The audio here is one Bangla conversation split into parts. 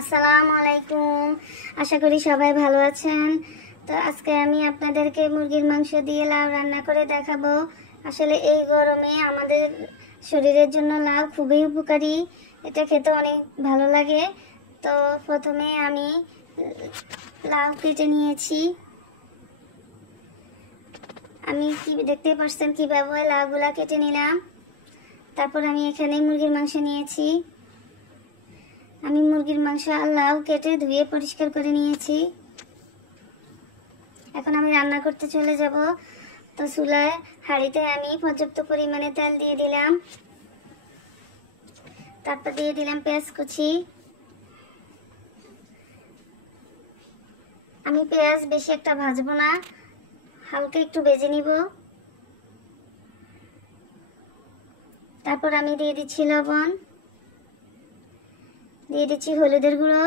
আসসালামু আলাইকুম। আশা করি সবাই ভালো আছেন। তো আজকে আমি আপনাদেরকে মুরগির মাংস দিয়ে লাউ রান্না করে দেখাবো। আসলে এই গরমে আমাদের শরীরের জন্য লাউ খুবই উপকারী, এটা খেতে অনেক ভালো লাগে। তো প্রথমে আমি লাউ কেটে নিয়েছি। আমি দেখতে পাচ্ছেন কীভাবে লাউগুলা কেটে নিলাম। তারপর আমি এখানে মুরগির মাংস নিয়েছি। আমি মুরগির মাংস আর লাউ কেটে ধুয়ে পরিষ্কার করে নিয়েছি। এখন আমি রান্না করতে চলে যাব। তো চুলায় হাঁড়িতে আমি পর্যাপ্ত পরিমাণে তেল দিয়ে দিলাম। তারপর দিয়ে দিলাম পেঁয়াজ কুচি। আমি পেঁয়াজ বেশি একটা ভাজবো না, হালকা একটু ভেজে নিব। তারপর আমি দিয়ে দিচ্ছি লবণ, দিয়ে দিচ্ছি হলুদের গুঁড়ো,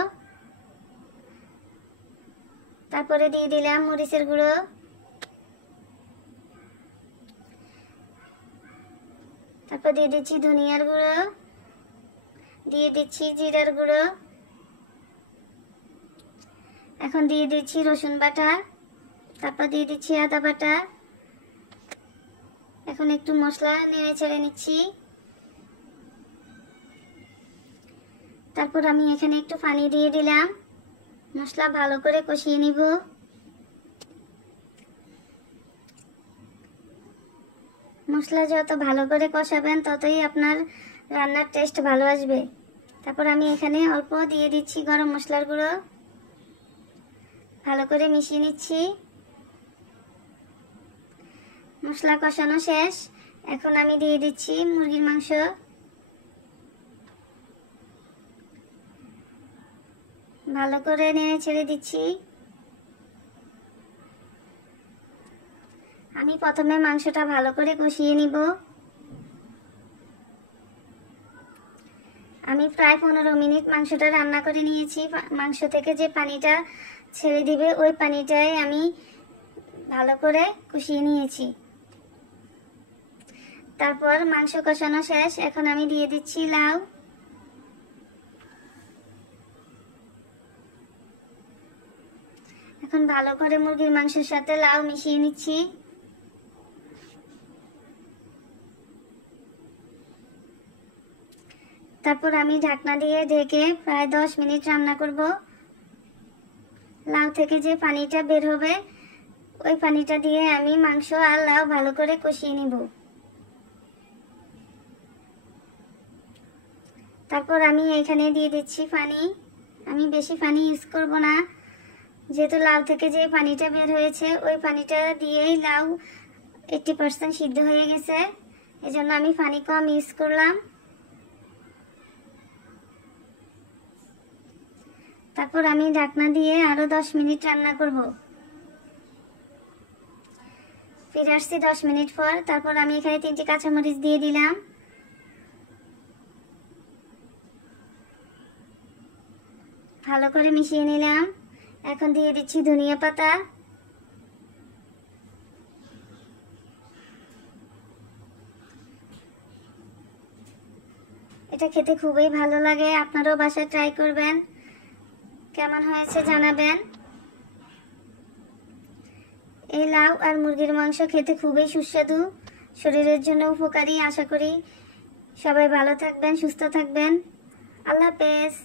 তারপরে দিয়ে দিলাম মরিচের গুঁড়ো, তারপর দিয়ে দিচ্ছি ধনিয়ার গুঁড়ো, দিয়ে দিচ্ছি জিরার গুঁড়ো। এখন দিয়ে দিচ্ছি রসুন বাটা, তারপর দিয়ে দিচ্ছি আদা বাটা। এখন একটু মশলা নেড়ে চেড়ে নিচ্ছি। তারপর আমি এখানে একটু পানি দিয়ে দিলাম। মশলা ভালো করে কষিয়ে নিব। মশলা যত ভালো করে কষাবেন ততই আপনার রান্নার টেস্ট ভালো আসবে। তারপর আমি এখানে অল্প দিয়ে দিচ্ছি গরম মশলার গুঁড়ো, ভালো করে মিশিয়ে নিচ্ছি। মশলা কষানো শেষ। এখন আমি দিয়ে দিচ্ছি মুরগির মাংস। ভালো করে নেড়ে ছেড়ে দিচ্ছি। আমি প্রথমে মাংসটা ভালো করে কষিয়ে নিব। আমি প্রায় 15 মিনিট মাংসটা রান্না করে নিয়েছি। মাংস থেকে যে পানিটা ছেড়ে দিবে ওই পানিটাই আমি ভালো করে কষিয়ে নিয়েছি। তারপর মাংস কষানো শেষ। এখন আমি দিয়ে দিচ্ছি লাউ। এখন ভালো করে মুরগির মাংসের সাথে লাউ মিশিয়ে নিচ্ছি। তারপর আমি ঢাকনা দিয়ে ঢেকে প্রায় 10 মিনিট রান্না করব। লাউ থেকে যে পানিটা বের হবে ওই পানিটা দিয়ে আমি মাংস আর লাউ ভালো করে কষিয়ে নিব। তারপর আমি এখানে দিয়ে দিচ্ছি পানি। আমি বেশি পানি ইউজ করব না, যেহেতু লাউ থেকে যে পানিটা বের হয়েছে ওই পানিটা দিয়েই লাউ 80% সিদ্ধ হয়ে গেছে, এজন্য আমি পানি কম ইউজ করলাম। তারপর আমি ঢাকনা দিয়ে আরো 10 মিনিট রান্না করব। ফিরে আসছি 10 মিনিট পর। তারপর আমি এখানে 3টি কাঁচামরিচ দিয়ে দিলাম। ভালো করে মিশিয়ে নিলাম। এখন দিয়ে দিচ্ছি ধনিয়া পাতা। এটা খেতে খুবই ভালো লাগে, আপনারাও বাসায় ট্রাই করবেন। কেমন হয়েছে জানাবেন। এই লাউ আর মুরগির মাংস খেতে খুবই সুস্বাদু, শরীরের জন্য উপকারী। আশা করি সবাই ভালো থাকবেন, সুস্থ থাকবেন। আল্লাহ হাফেজ।